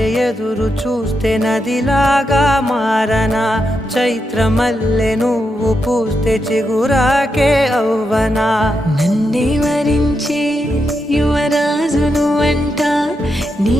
మల్లె ఎదురు చూస్తే నదిలాగా మారనా, చైత్రమల్లె నువ్వు పూస్తే చిగురాకే అవ్వనా. నన్నే వరించే యువరాజును అంట నీ